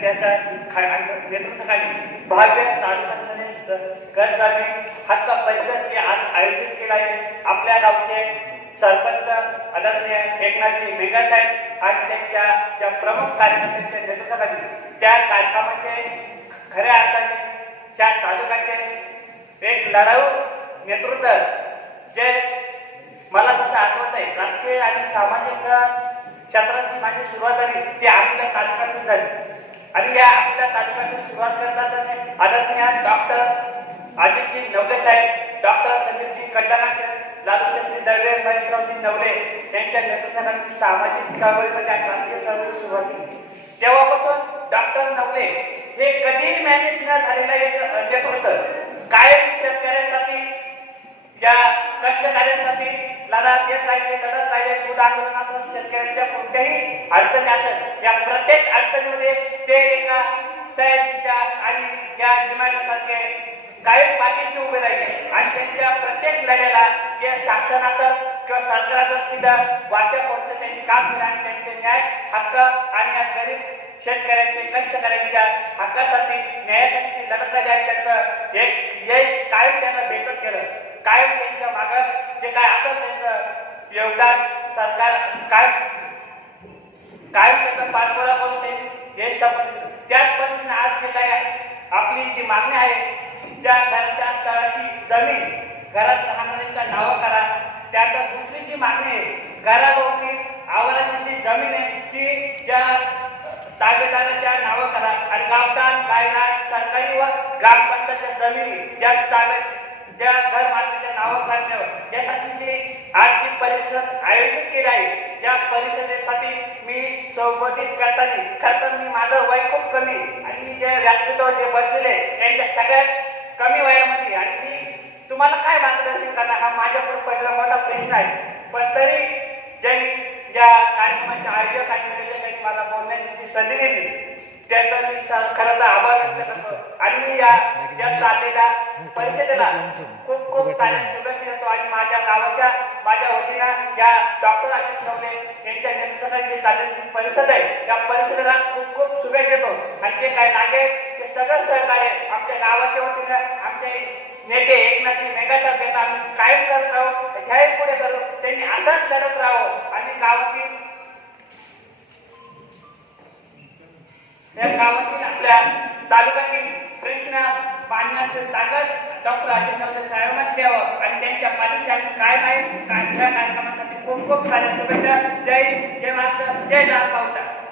त्याचा खा- नेतृत्वाखाली भव्य तालुकास्थानी करताना हाचा परिसर जे आज आयोजित केला आहे. आपल्या गावचे सरपंच आदरणीय एकनाथजी मेघासाहेब आणि त्यांच्या ज्या प्रमुख कार्यकर्त्यांच्या नेतृत्वाखाली त्या कार्यक्रमाचे खऱ्या अर्थाने त्या तालुक्याचे एक लढाऊ नेतृत्व जे मला तसं आठवत आहे राजकीय आणि सामाजिक क्षेत्रात माझी सुरुवात झाली ती आपल्या तालुक्यातून झाली. आणि या आपल्या तालुक्यातून सुरुवात करतात आदरणीय डॉक्टर अजितजी नवले साहेब डॉक्टर संदीपजी कंडानाचे लालूशेखजी दळवे महेशरावजी नवले यांच्या नेतृत्वाखाली सामाजिक चळवळीमध्ये आणि राजकीय चळवळी सुरुवात केली. तेव्हापासून डॉक्टर नवले हे कधीही मॅनेज न झालेलं एक नेतृत्व कायम शेतकऱ्या या कष्टकऱ्यांसाठी लढा देत राहिले लढत राहिले. दूध आंदोलनातून शेतकऱ्यांच्या कोणत्याही अडचणी असेल या प्रत्येक अडचणीमध्ये ते एका साहेबच्या आणि या जिमासारखे कायम पाठीशी उभे राहिले. आणि त्यांच्या प्रत्येक लढ्याला या शासनाचं किंवा सरकारचं सुद्धा वाचा पडतं त्यांनी काम केलं आणि त्यांचे न्याय हक्क आणि या गरीब शेतकऱ्यांचे कष्टकऱ्यांच्या हक्कासाठी न्यायासाठी लढत राहिले आणि त्यांचं एक यश कायम त्यांना भेटत गेलं. कायम त्यांच्या मागं जे काय असं त्यांचं योगदान सरकार काय कायम त्यांचा पाठपुरा करून त्यांनी हे समज त्याच पद्धतीने आज जे काय आपली जी मागणी आहे त्या घराच्या तळाची जमीन घरात राहणाऱ्यांच्या नावं करा. त्यानंतर दुसरी जी मागणी आहे घराभोवती आवाराची जी जमीन आहे ती ज्या ताबेदाराच्या नावं करा. आणि गावदान गायरान सरकारी व ग्रामपंचायतच्या जमिनी या ताब्यात ज्या घर मालकाच्या नावं करण्यावर यासाठी मी आज जी परिषद आयोजित केली आहे त्या परिषदेसाठी मी संबोधित करताना खरं तर मी माझं वय खूप कमी आणि मी जे व्यासपीठावर जे बसलेले त्यांच्या सगळ्यात कमी वयामध्ये आणि मी तुम्हाला काय मार्गदर्शन करणार हा माझ्याकडून पहिला मोठा प्रश्न आहे. पण तरी ज्यांनी या कार्यक्रमाचे आयोजक आणि नियोजकांनी मला बोलण्याची जी संधी दिली. त्याचा मी स- खरं तर आभार व्यक्त करतो. आणि मी या या चाललेल्या परिषदेला खूप खूप साऱ्या शुभेच्छा देतो. आणि माझ्या गावाच्या माझ्या वतीनं या डॉक्टर अजित नवले यांच्या नेतृत्वाखाली जी जी परिषद आहे त्या परिषदेला खूप खूप शुभेच्छा देतो. आणि जे काय लागेल ते सगळं सहकार्य आमच्या गावाच्या वतीनं आमचे नेते एकनाथजी मेघासाहेब यांना आम्ही कायम करत राहू ह्याही पुढे करू. त्यांनी असंच करत राहावं आणि गावाची या गावातील आपल्या तालुक्यातील प्रश्न मानण्याचं ताकद डॉक्टर अजित साहेबांना द्यावं. आणि त्यांच्या पाठीशी काय माहीत? काय कार्यक्रमासाठी खूप खूप साऱ्या शुभेच्छा. जय जय महाराष्ट्र जय लाल पावसा